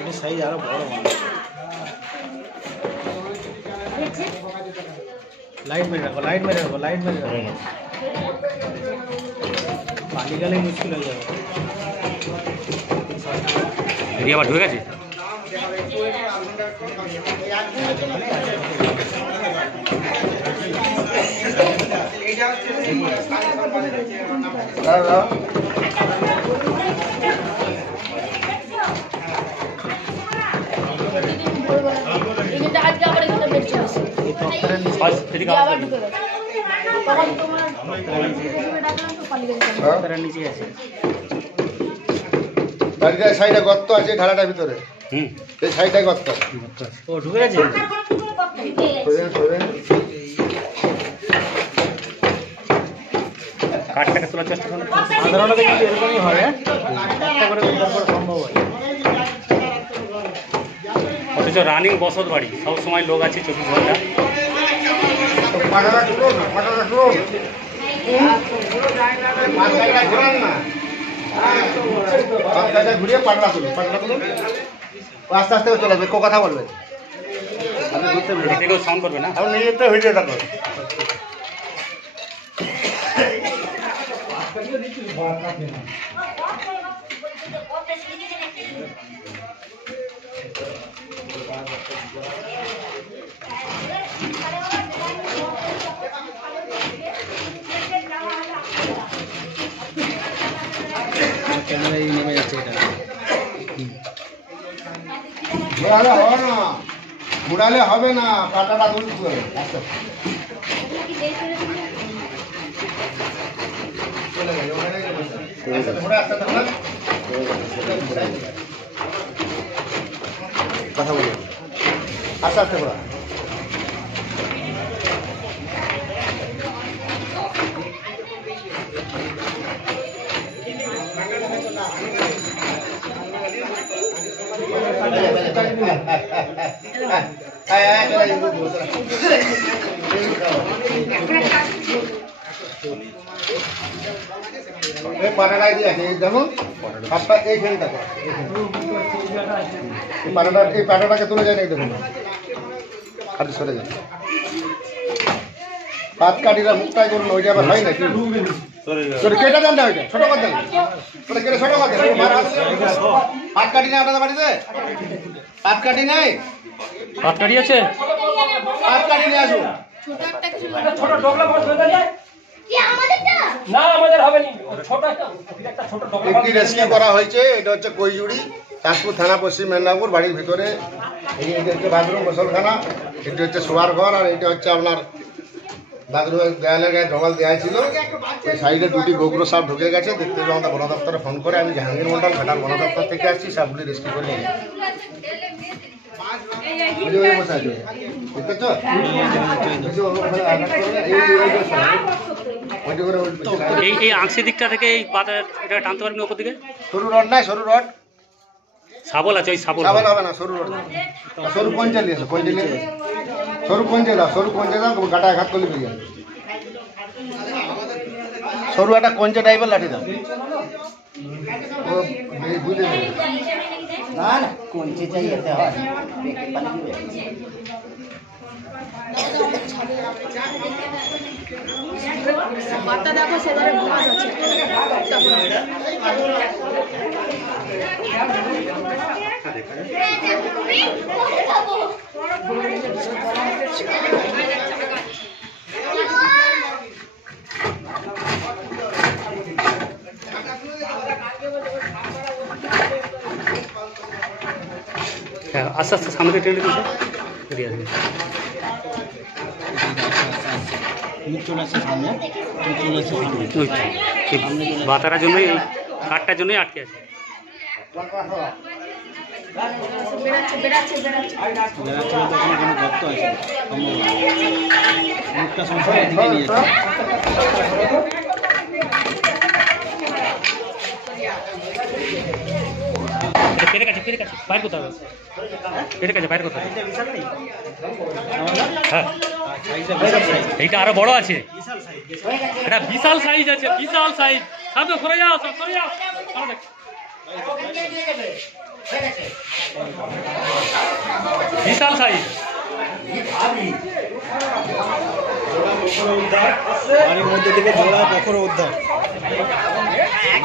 এটা সাইজ আরো বড় হবে। লাইট মেরে রাখো, লাইট মেরে রাখো, লাইট মেরে রাখো। পানি গেলে মুশকিল হয়ে যাবে। এদিকে আবার ঢুকে গেছে। নিচে আছে বাড়িটার সাইডে গর্ত আছে, ঢালাটার ভিতরে এই সাইডে গর্ত। ও ঢুকে গেছে। কাঠটাকে তোলার চেষ্টা করুন। সাধারণত কিন্তু এরকমই হয়, একটা করে উদ্ধার করা সম্ভব হয়। অথচ রানিং বসত বাড়ি, সবসময় লোক আছে 24 ঘন্টা। ঘুরিয়ে পাটলা তুলুন, পাটলা তুলুন, আস্তে আস্তে চলে আসবে। কথা বলবেন, সাউন্ড করবে না। আমি নিজের তো হয়ে যাবে। ক্যামেরায় নেমে যাচ্ছে এটা। ঘুরালে হবে না, কাটাটা তুলতে হবে। কথা বলুন, আস্তে আস্তে ঘোরা। পাটাটাই দিয়ে আছে, দেখুন হাতটা এইখানে দেখো, এই পাটাটাকে তুলে যায় না, দেখুন হাত সরে যায়। পাত কাটিরা মুখটাই করুন, ওইটা আবার হয় নাকি? কেটে দেন না, ওইটা ছোট করে দেন, ওটা কেটে ছোট করে দেন। পাত কাটি নেই আপনাদের বাড়িতে? পাত কাটি নেই? পাত কাটি আছে, পাত কাটি নিয়ে আসুন। ছোট ডগলা মাছ হয়ে যায় না, আমাদের হবে না। ছোট একটা ছোট ডগলা একটি রেস্কিউ করা হয়েছে, এটা হচ্ছে কৈজুড়ি, কাশপুর থানা, পশ্চিম মেদিনীপুর। বাড়ির ভিতরে এই হচ্ছে বাথরুম, গোসলখানা, এটি হচ্ছে শোয়ার ঘর, আর এটা হচ্ছে আপনার বাথরুমের দেয়ালের গায়ে জঙ্গল দেওয়া ছিল। ওই সাইডে দুটি গোগ্র সাপ ঢুকে গেছে। দেখতে পেলাম আমরা বন দপ্তরে ফোন করে, আমি জাহাঙ্গীর মন্ডল ঘাটাল বন দপ্তর থেকে আসছি, সাপগুলি রেস্কিউ করে নিয়ে এই আংশি দিকটা থেকে এই পাতা এটা টানতে পারবেন ওপর দিকে। সরু রড নাই, সরু রড শাবল আছে, ওই শাবল চাবল হবে না, সরু রড, সরু পঞ্চাল নিয়ে পঞ্চাল নিয়ে সরু পঞ্চে দাও, সরু পঞ্চে দাও, গাটা ঘাত করলে পেয়ে যাবে। সরু একটা কঞ্চে টাইপের লাঠি দাও, ও বুঝে যাবে। না না কোনটি চাই যেতে হয়। পাতা দেখো, সেধারে মাছ আছে। হ্যাঁ, আস্তে আস্তে সামনে টেনে দিচ্ছে, বেরিয়ে আসবে। চলে আসছে সামনে, চলে আসছে সামনে। বাতারার জন্যই, এই কাঠটার জন্যই আটকে আছে। বেড়াচ্ছে বেড়াচ্ছে বেড়াচ্ছে বেড়াচ্ছে বলতে ওখানে কোনো গর্ত আছে, মুখটা সংসারের দিকে নিয়ে যাচ্ছে। পেরে কাছে বাইর করতে হবে, পেরে কাছে বাইর করতে হবে। হ্যাঁ, এইটা আরো বড় আছে, এটা বিশাল সাইজ আছে, বিশাল সাইজ। সব সরে যাও, সব সরে যাও। বিশাল সাইজ।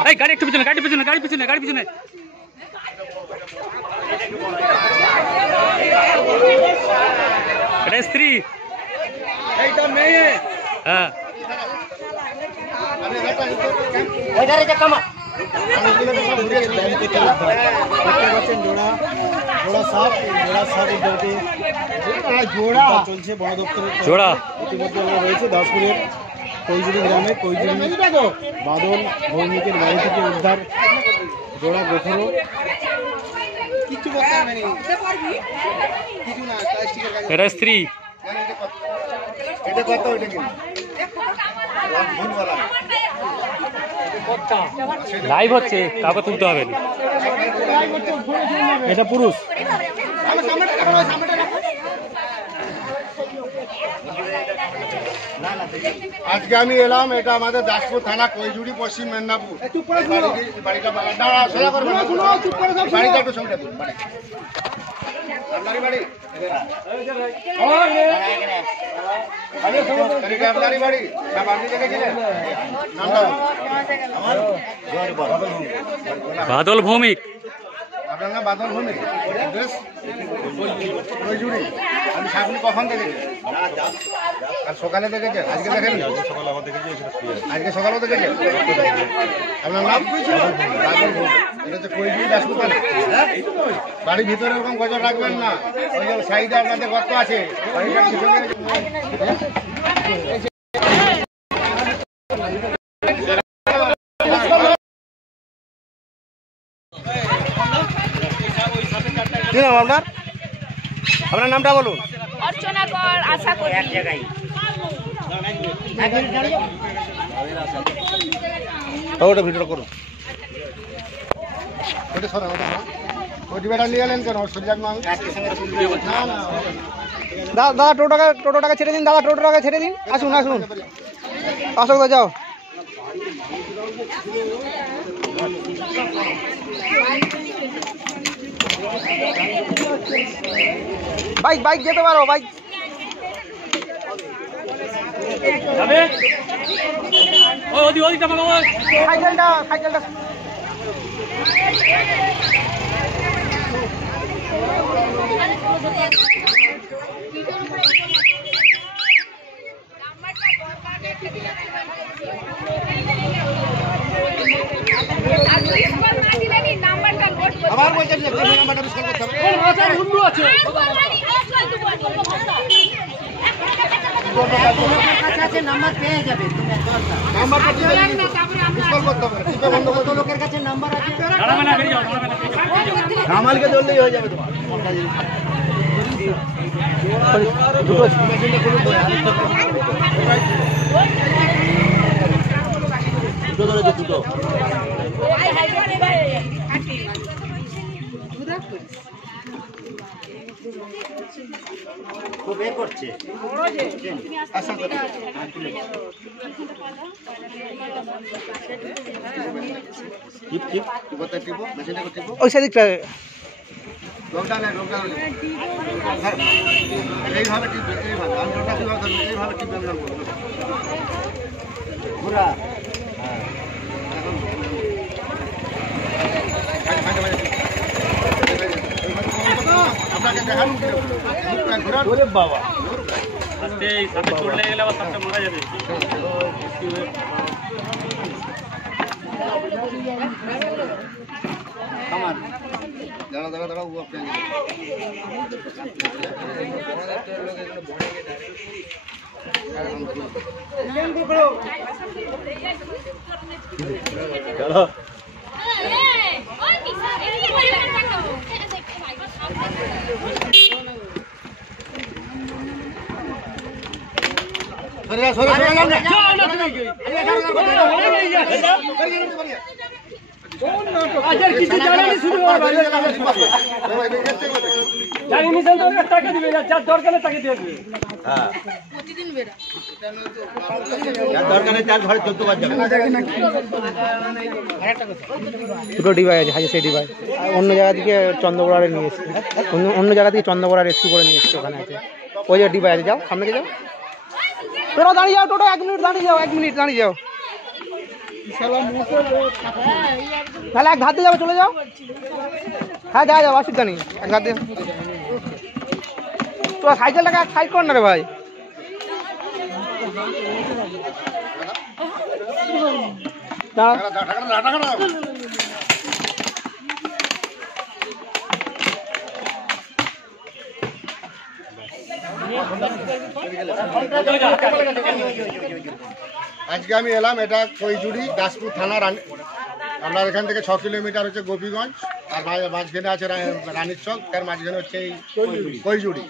এই গাড়ি একটু পিছনে, গাড়ি পিছনে, গাড়ি পিছনে, গাড়ি পিছনে। এটা স্ত্রী, এইটা মেয়ে। হ্যাঁ। ওই ধারে যে কামা। চলছে বন দপ্তরের জোড়া ইতিমধ্যে আমরা রয়েছে দাসপুরের কৈজুরি গ্রামে কৈজুরি বাদল ভৌমিকের বাড়ি থেকে উদ্ধার জোড়া গোখরো। এটা স্ত্রী। এটা কত? এটা কি লাইভ হচ্ছে, কাউকে তুলতে হবে না। এটা পুরুষ। আজকে আমি এলাম, এটা আমাদের দাসপুর থানা কৈজুরি পশ্চিম মেদিনীপুর। বাড়িটা একটু সঙ্গে দিন। আপনারই বাড়ি? এটা আপনারই বাড়ি? সব আপনি দেখেছিলেন? নামটা বাদল ভৌমিক। আপনার নাম বাদল ভূমি? কৈজুরি। আপনি কখন দেখেছেন? আর সকালে দেখেছেন? আজকে দেখেন? আজকে সকালেও দেখেছেন? আপনার নাম বাদল ভূমি। এটা হচ্ছে কৈজুরি দাসপুর থানা। বাড়ির ভিতরে এরকম গজর রাখবেন না, ওই যে সাইডে আপনাদের গর্ত আছে, বাড়িটার পিছনে। কি নাম আপনার? আপনার নামটা বলুন। অর্চনা কর, আশা করি। ওটা ভিডিও করুন। ওটা সরান, ওই ডিবাটা নিয়ে এলেন কেন? সরিয়ে না না। দাদা টোটোটাকে ছেড়ে দিন, দাদা টোটোটাকে ছেড়ে দিন। আসুন আসুন, আসো তো, যাও। বাইক যেতে পারো, বাইক। যাবে? ওদিক যাবে বাবা। সাইকেলটা আবার বলছেন যে নাম্বারটা বিস্কাল করতে হবে। নাম্বারটা বিস্কাল করতে হবে। টিপে বন্ধ করতে হবে। লোকের কাছে নাম্বার আছে। দাঁড়াবে না, বেরিয়ে যাও, দাঁড়াবে না, বেরিয়ে যাও। কামালকে ধরলেই হয়ে যাবে তোমার। দুটো মেশিনটা খুলে দুটো ধরে দুটো। বের করছে। আচ্ছা ওই সেদিকটা। এইভাবে টিপবে, এইভাবে। আমি ওটা কিভাবে ধরবো? এইভাবে টিপবে, আমি বলবো। আপনাকে দেখান ঘোরান বাবা। আস্তে সামনে চলে গেলে আবার সামনে মারা যাবে। দাঁড়া ও আপনি কিছু জানানি শুরু জানি মিশন দরকার তাকে দিবে, যার দরকার তাকে দিয়ে দেবে। দুটো ডিবাই আছে, হাজি সেই ডিবাই। অন্য জায়গা থেকে চন্দ্রকোড়ারে নিয়ে এসছে, অন্য জায়গা থেকে চন্দ্রকোড়া রেস্কিউ করে নিয়ে এসছে, ওখানে আছে ওই যে ডিবাই আছে। যাও সামনে যাও, তোরা দাঁড়িয়ে যাও, টোটো 1 মিনিট দাঁড়িয়ে যাও, 1 মিনিট দাঁড়িয়ে যাও, তাহলে এক ধার দিয়ে যাবো, চলে যাও। হ্যাঁ যা যাও, অসুবিধা নেই, এক ধার দিয়ে। তোরা সাইকেলটাকে এক সাইড কর না রে ভাই। আজকে আমি এলাম, এটা কৈজুড়ি দাসপুর থানার, আপনার এখান থেকে 6 কিলোমিটার হচ্ছে গোপীগঞ্জ, আর মাঝখানে আছে রানীর চক, তার মাঝখানে হচ্ছে এই কৈজুড়ি।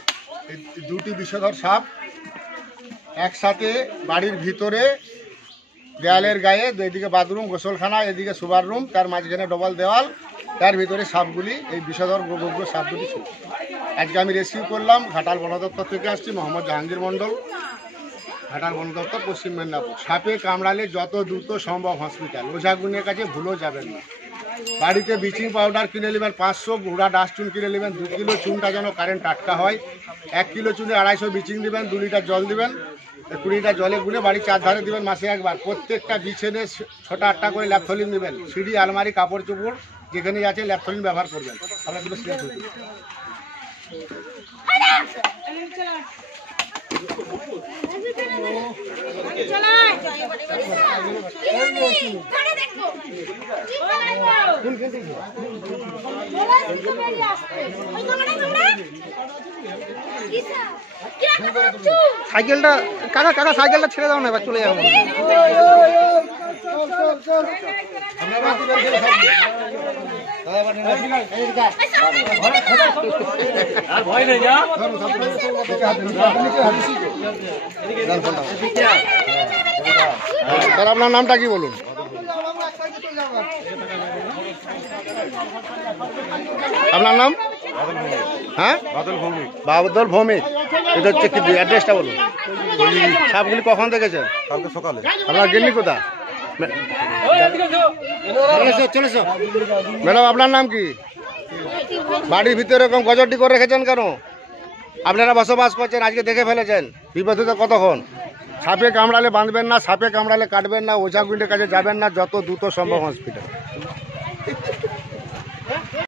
এই দুটি বিষধর সাপ একসাথে বাড়ির ভিতরে দেয়ালের গায়ে, এদিকে বাথরুম গোসলখানা, এদিকে শোবার রুম, তার মাঝখানে ডবল দেওয়াল, তার ভিতরে সাপগুলি, এই বিষধর গোগ্র সাপ দুটি ছিল। আজকে আমি রেস্কিউ করলাম, ঘাটাল বন দপ্তর থেকে আসছি, মোহাম্মদ জাহাঙ্গীর মণ্ডল, ঘাটাল বন দপ্তর, পশ্চিম মেদিনীপুর। সাপে কামড়ালে যত দ্রুত সম্ভব হসপিটাল, ওঝাগুনের কাছে ভুলেও যাবেন না। বাড়িতে ব্লিচিং পাউডার কিনে নেবেন 500, গুঁড়া ডাস্টচুন কিনে নেবেন 2 কিলো, চুনটা যেন কারেন্ট টাটকা হয়। 1 কিলো চুনে 250 ব্লিচিং দিবেন, 2 লিটার জল দিবেন, 20 লিটার জলে গুলে বাড়ির 4 ধারে দিবেন মাসে একবার। প্রত্যেকটা বিছানে 6টা-8টা করে ল্যাপথলিন দিবেন। সিঁড়ি, আলমারি, কাপড় চোপড় যেখানে আছে ল্যাপথলিন ব্যবহার করবেন। আপনার দুটো সিরিয়াস হয়ে যাবে। সাইকেলটা কাকা কাকা সাইকেলটা ছেড়ে দাও না, এবার চলে যাবো। আর ভয় নেই, যা স্যার আপনার নামটা কি বলুন? আপনার নাম? হ্যাঁ, বাদল ভৌমিক। এটা হচ্ছে কি অ্যাড্রেসটা বলুন? সাপগুলি কখন দেখেছেন? কালকে সকালে। আপনার গেলি কোথা? ম্যাডাম আপনার নাম কি? বাড়ির ভিতরে এরকম গজরটি করে রেখেছেন কেন? আপনারা বসবাস করছেন, আজকে দেখে ফেলেছেন, বিপদ হতে কতক্ষণ? সাপে কামড়ালে বাঁধবেন না, সাপে কামড়ালে কাটবেন না, ওঝা গুন্ডের কাছে যাবেন না, যত দ্রুত সম্ভব হসপিটাল।